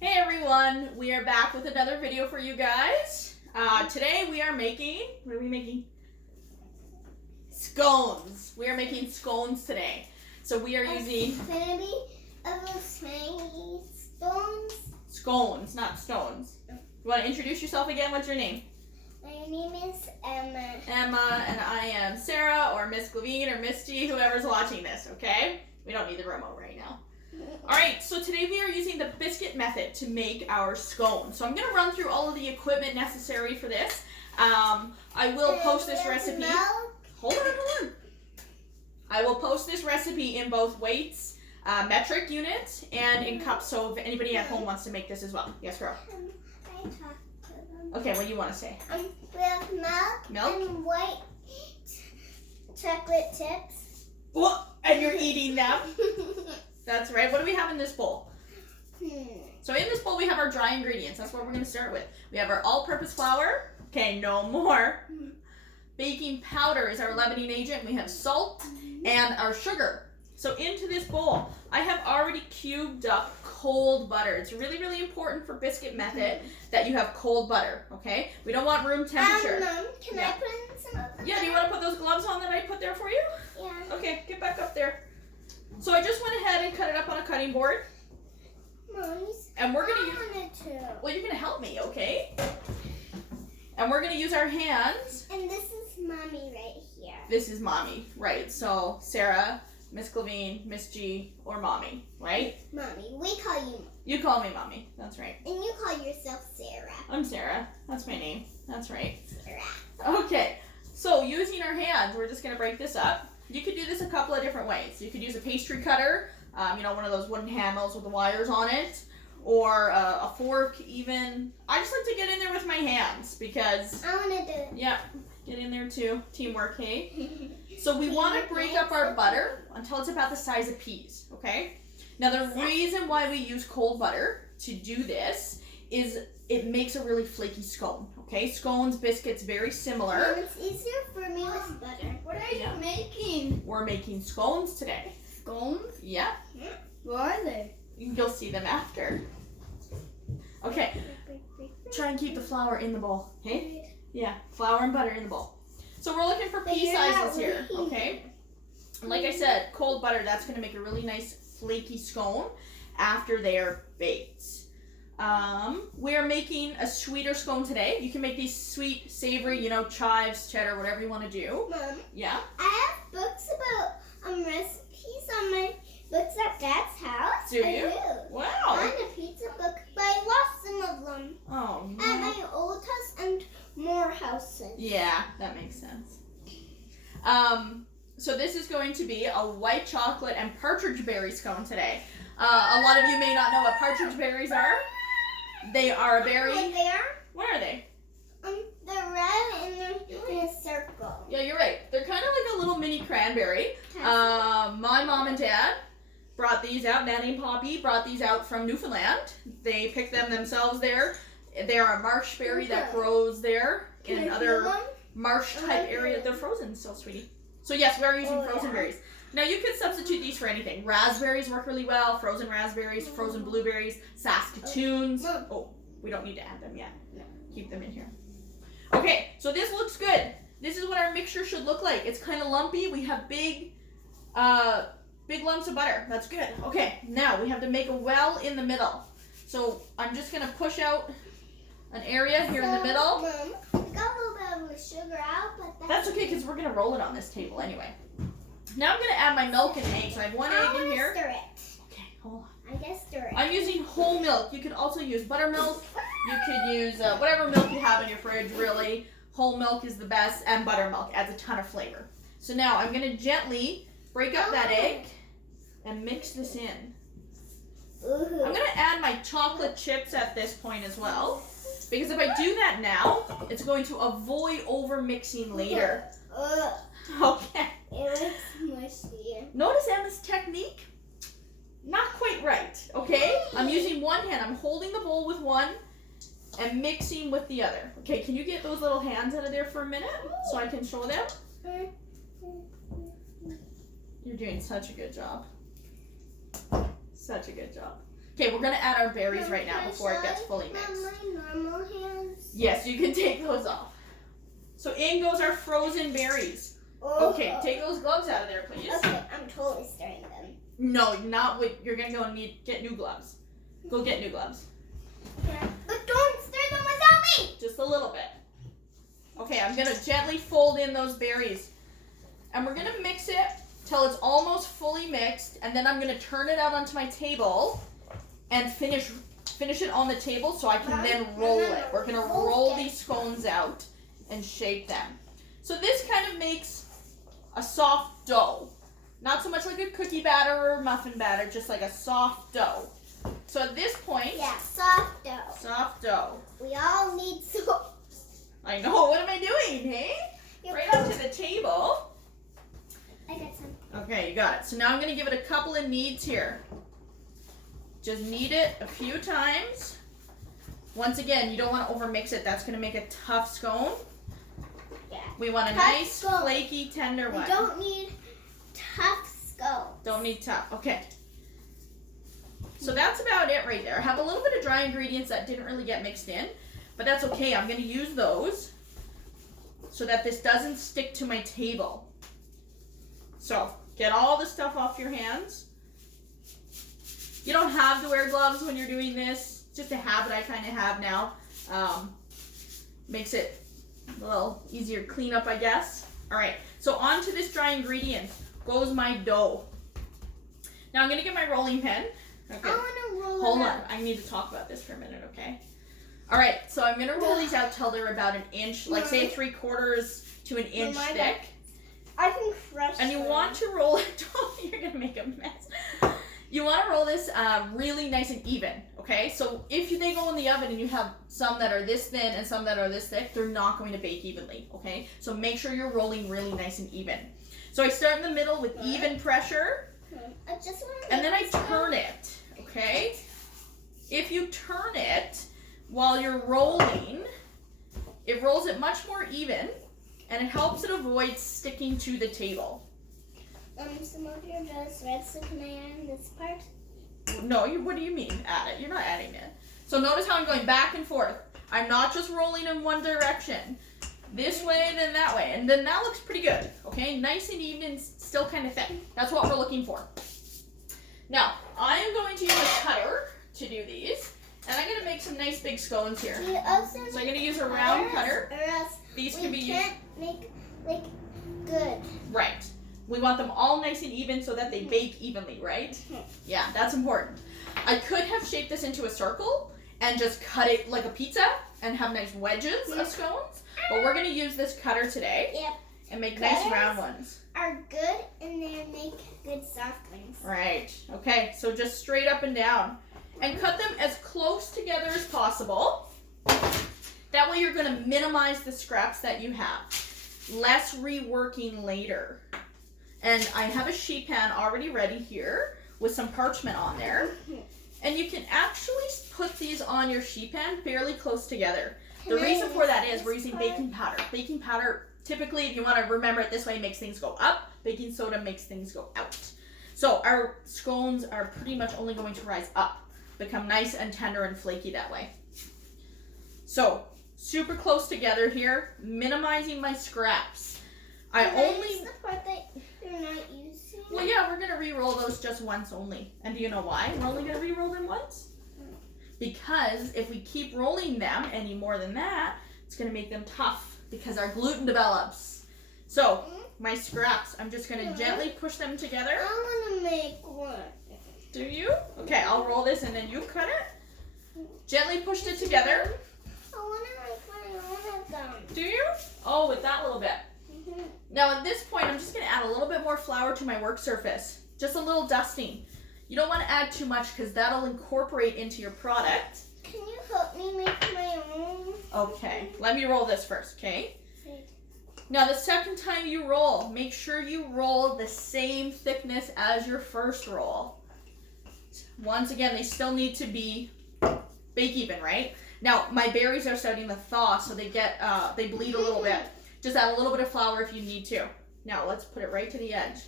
Hey everyone, we are back with another video for you guys. Today we are making, what are we making? Scones. We are making scones today. So we are using scones, not stones. You want to introduce yourself again? What's your name? My name is Emma. Emma, and I am Sarah, or Miss Glavine, or Miss G, whoever's watching this, okay? We don't need the remote right now. Alright, so today we are using the biscuit method to make our scones. So I'm going to run through all of the equipment necessary for this. I will post this recipe. Hold on. I will post this recipe in both weights, metric units, and in cups, so if anybody at home wants to make this as well. Yes, girl? I talked to them. Okay, what do you want to say? We have milk and white chocolate chips. Oh, and you're eating them? That's right. What do we have in this bowl? So in this bowl we have our dry ingredients. That's what we're going to start with. We have our all-purpose flour. Okay, no more. Baking powder is our leavening agent. We have salt and our sugar. So into this bowl, I have already cubed up cold butter. It's really, really important for biscuit method that you have cold butter, okay? We don't want room temperature. Mom, can I put in some of Yeah, do you want to put those gloves on that I put there for you? Yeah. Okay, get back up there. So I just went ahead and cut it up on a cutting board. Mommy's. And we're going to use... I wanted to. Well, you're going to help me, okay? And we're going to use our hands. And this is Mommy right here. This is Mommy, right. So Sarah, Miss Glavine, Miss G, or Mommy, right? Mommy. We call you. You call me Mommy. That's right. And you call yourself Sarah. I'm Sarah. That's my name. That's right. Sarah. Okay. So using our hands, we're just going to break this up. You could do this a couple of different ways. You could use a pastry cutter, one of those wooden handles with the wires on it, or a fork even. I just like to get in there with my hands because... I want to do it. Yeah, get in there too. Teamwork, hey? So we want to break up our butter until it's about the size of peas, okay? Now the reason why we use cold butter to do this is it makes a really flaky scone, okay? Scones, biscuits, very similar. Mom, it's easier for me with butter. What are you making? We're making scones today. Scones? Yeah, What are they? you'll see them after. Okay, try and keep the flour in the bowl, okay? Yeah, flour and butter in the bowl. So we're looking for pea sizes here, okay? And like I said, cold butter, that's going to make a really nice flaky scone after they're baked. We're making a sweeter scone today. You can make these sweet, savory, chives, cheddar, whatever you want to do. Mom, Yeah? I have books about recipes on my books at Dad's house. Do you? I do. Wow. And a pizza book, but I lost some of them Oh, at no. my old house and more houses. Yeah, that makes sense. So this is going to be a white chocolate and partridge berry scone today. A lot of you may not know what partridge berries are. They are a berry. Right there. What are they? They're red and they're in a circle. Yeah, you're right. They're kind of like a little mini cranberry. My mom and dad brought these out. Nanny and Poppy brought these out from Newfoundland. They picked them themselves there. They are a marsh berry that grows there in other marsh type areas. They're frozen still, sweetie. So yes, we are using frozen berries. Now you could substitute these for anything. Raspberries work really well. Frozen raspberries, frozen blueberries, Saskatoons. Oh, we don't need to add them yet. No, keep them in here. Okay, so this looks good. This is what our mixture should look like. It's kind of lumpy. We have big lumps of butter. That's good. Okay, now we have to make a well in the middle. So I'm just gonna push out an area here in the middle. Mom, we got a little bit of the sugar out, but That's okay because we're gonna roll it on this table anyway. Now I'm gonna add my milk and eggs. So I have one egg in here. Stir it. Okay, hold on. I guess stir it. I'm using whole milk. You could also use buttermilk. You could use whatever milk you have in your fridge, really. Whole milk is the best, and buttermilk adds a ton of flavor. So now I'm gonna gently break up that egg and mix this in. Ooh. I'm gonna add my chocolate chips at this point as well. Because if I do that now, it's going to avoid over mixing later. Okay. It looks mushy. Notice Emma's technique? Not quite right, okay? I'm using one hand. I'm holding the bowl with one and mixing with the other. Okay, can you get those little hands out of there for a minute so I can show them? You're doing such a good job. Such a good job. Okay, we're gonna add our berries right now before it gets fully mixed. My normal hands. Yes, you can take those off. So in goes our frozen berries. Okay, take those gloves out of there, please. Okay, I'm totally stirring them. No, not with. You're gonna go and get new gloves. Go get new gloves. Okay. But don't stir them without me. Just a little bit. Okay, I'm gonna gently fold in those berries, and we're gonna mix it till it's almost fully mixed, and then I'm gonna turn it out onto my table and finish it on the table so I can then roll it. We're gonna roll these scones out and shape them. So this kind of makes a soft dough. Not so much like a cookie batter or muffin batter, just like a soft dough. So at this point, Yeah, soft dough. soft dough. We all need soft. I know, what am I doing, hey? Right up to the table. I got some. Okay, you got it. So now I'm gonna give it a couple of kneads here. Just knead it a few times. Once again, you don't want to overmix it. That's gonna make a tough scone. Yeah. We want a Tough nice, scone. flaky, tender We one. don't need tough scones. Don't need tough. Okay. So that's about it right there. I have a little bit of dry ingredients that didn't really get mixed in, but that's okay. I'm going to use those so that this doesn't stick to my table. So get all the stuff off your hands. You don't have to wear gloves when you're doing this. It's just a habit I kind of have now. Makes it a little easier cleanup, I guess. All right, so on to this dry ingredient goes my dough. Now I'm going to get my rolling pin. Okay. I want to roll Hold it on, out. I need to talk about this for a minute, okay? All right, so I'm gonna roll these out till they're about an inch, like say 3/4 to an inch Mama, thick. I can crush And you them. want to roll it, you're gonna make a mess. You wanna roll this really nice and even, okay? So if they go in the oven and you have some that are this thin and some that are this thick, they're not going to bake evenly, okay? So make sure you're rolling really nice and even. So I start in the middle with even pressure, I just want to and then I turn it, okay? If you turn it while you're rolling, it rolls it much more even, and it helps it avoid sticking to the table. some of your just red, so can I add this part? No, what do you mean add it? You're not adding it. So notice how I'm going back and forth. I'm not just rolling in one direction. This way, then that way. And then that looks pretty good, okay? Nice and even, still kind of thick. That's what we're looking for. Now, I am going to use a cutter to do these. And I'm going to make some nice big scones here. We also So I'm going to use a round cutter. Or else These we can be used. can't make like good. Right. We want them all nice and even so that they bake evenly, right? Yeah, that's important. I could have shaped this into a circle and just cut it like a pizza and have nice wedges of scones. But we're going to use this cutter today Yep. and make nice Cutters round ones. Are good and they make good soft ones. Right. Okay, so just straight up and down. And cut them as close together as possible. That way you're going to minimize the scraps that you have. Less reworking later. And I have a sheet pan already ready here with some parchment on there. And you can actually put these on your sheet pan fairly close together. The reason for that is we're using baking powder. Baking powder, typically, if you want to remember it this way, makes things go up. Baking soda makes things go out. So our scones are pretty much only going to rise up. Become nice and tender and flaky that way. So, super close together here, minimizing my scraps. I only... Is the part that you're not using? Well, yeah, we're going to re-roll those just once only. And do you know why we're only going to re-roll them once? Because if we keep rolling them any more than that, it's going to make them tough because our gluten develops. So, my scraps, I'm just going to gently push them together. I want to make one. Do you? Okay, I'll roll this and then you cut it. Gently pushed it together. I want to make one of them. Do you? Oh, with that little bit. Now at this point, I'm just going to add a little bit more flour to my work surface. Just a little dusting. You don't want to add too much because that'll incorporate into your product. Can you help me make my own? Okay, let me roll this first, okay? Right. Now the second time you roll, make sure you roll the same thickness as your first roll. Once again, they still need to be bake even, right? Now, my berries are starting to thaw, so they bleed a little bit. Just add a little bit of flour if you need to. Now, let's put it right to the edge.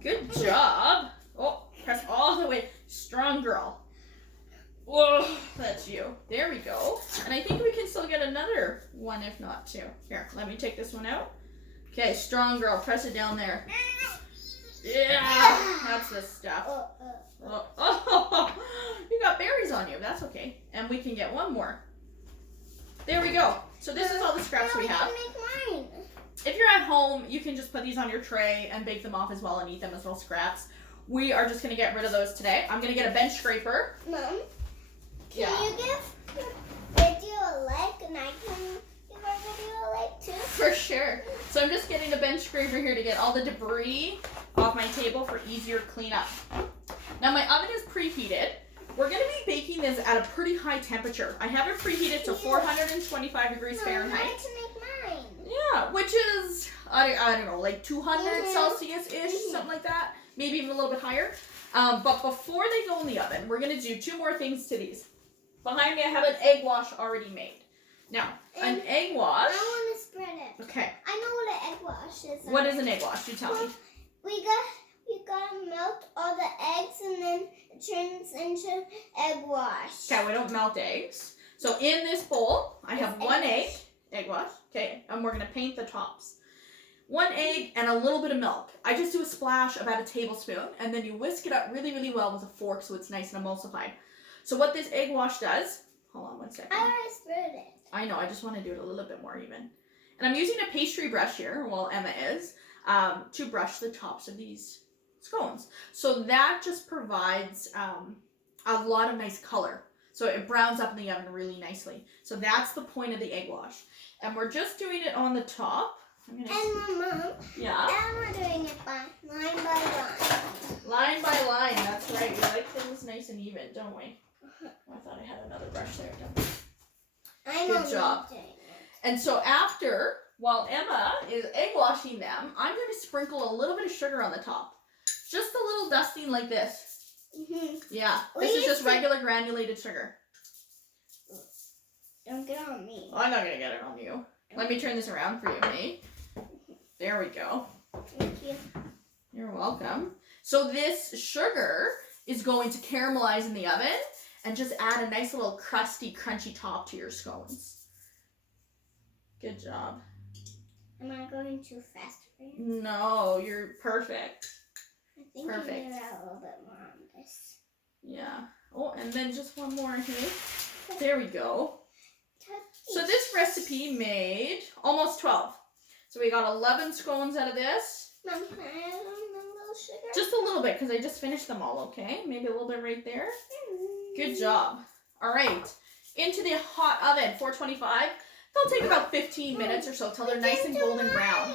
Good job. Oh, press all the way. Strong girl. Whoa, that's you. There we go. And I think we can still get another one, if not two. Here, let me take this one out. Okay, strong girl. Press it down there. Yeah, that's the stuff. Oh, you got berries on you. That's okay. And we can get one more. There we go. So this is all the scraps we have. Make mine. If you're at home, you can just put these on your tray and bake them off as well and eat them as little scraps. We are just going to get rid of those today. I'm going to get a bench scraper. Mom, Yeah. can you give the video a like and I can give our video a like too? For sure. So I'm just getting a bench scraper here to get all the debris off my table for easier cleanup. Now my oven is preheated. We're going to be baking this at a pretty high temperature. I have it preheated to 425 degrees Fahrenheit. I like to make mine. Yeah, which is, I don't know, like 200 Celsius-ish, something like that. Maybe even a little bit higher. But before they go in the oven, we're going to do two more things to these. Behind me, I have an egg wash already made. Now, an egg wash. I want to spread it. Okay. I know what an egg wash is. What is an egg wash? You tell me. We gotta melt all the eggs and then it turns into egg wash. Okay, we don't melt eggs. So in this bowl, I have one egg wash. Okay, and we're going to paint the tops. One egg and a little bit of milk. I just do a splash, about a tablespoon, and then you whisk it up really, really well with a fork so it's nice and emulsified. So what this egg wash does, hold on one second. I already spread it. I know, I just want to do it a little bit more even. And I'm using a pastry brush here, well Emma is, to brush the tops of these scones. So that just provides a lot of nice color. So it browns up in the oven really nicely. So that's the point of the egg wash. And we're just doing it on the top. And my mom, Yeah. and we're doing it by line by line. Line by line, that's right. We like things nice and even, don't we? I thought I had another brush there. I Good know job. me doing it. And so after, while Emma is egg washing them, I'm going to sprinkle a little bit of sugar on the top. Just a little dusting like this. Mm-hmm. Yeah, We this is used just to- regular granulated sugar. Don't get on me. Oh, I'm not going to get it on you. Let me turn this around for you, hey? There we go. Thank you. You're welcome. So this sugar is going to caramelize in the oven and just add a nice little crusty, crunchy top to your scones. Good job. Am I going too fast for you? No, you're perfect. I think Perfect. you need a little bit more on this. Yeah. Oh, and then just one more here. There we go. So Touch. this recipe made almost 12. So we got 11 scones out of this. Mom, can I add on a little sugar? Just a little bit because I just finished them all, okay? Maybe a little bit right there. Good job. All right. Into the hot oven, 425. They'll take about 15 minutes or so till they're nice and golden brown.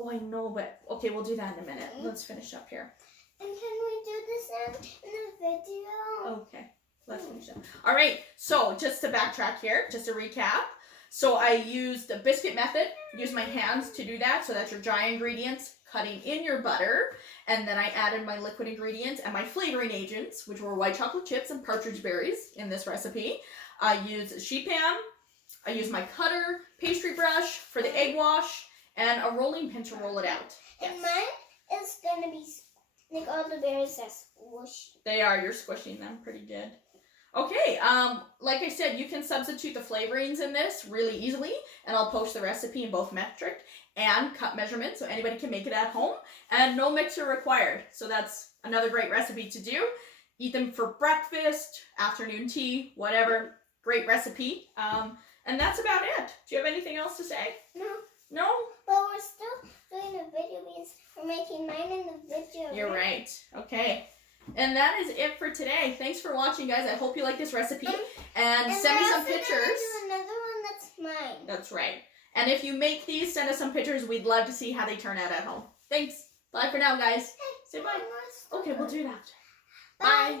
Oh, I know, but okay, we'll do that in a minute. Let's finish up here. And can we do this in the video? Okay, let's finish up. All right, so just to backtrack here, just to recap. So I used the biscuit method, use my hands to do that. So that's your dry ingredients, cutting in your butter. And then I added my liquid ingredients and my flavoring agents, which were white chocolate chips and partridge berries in this recipe. I used a sheet pan. I used my cutter, pastry brush for the egg wash, and a rolling pin to roll it out. And mine is going to be like all the berries are squishy. They are, you're squishing them pretty good. Okay, like I said, you can substitute the flavorings in this really easily, and I'll post the recipe in both metric and cup measurements so anybody can make it at home, and no mixer required. So that's another great recipe to do. Eat them for breakfast, afternoon tea, whatever. Great recipe. And that's about it. Do you have anything else to say? No, No? but we're still doing a video because we're making mine in the video. You're right. Okay. And that is it for today. Thanks for watching, guys. I hope you like this recipe. And send me we're some also gonna pictures. do another one that's mine. That's right. And if you make these, send us some pictures. We'd love to see how they turn out at home. Thanks. Bye for now, guys. Say bye. Okay, we'll do it after. Bye. Bye.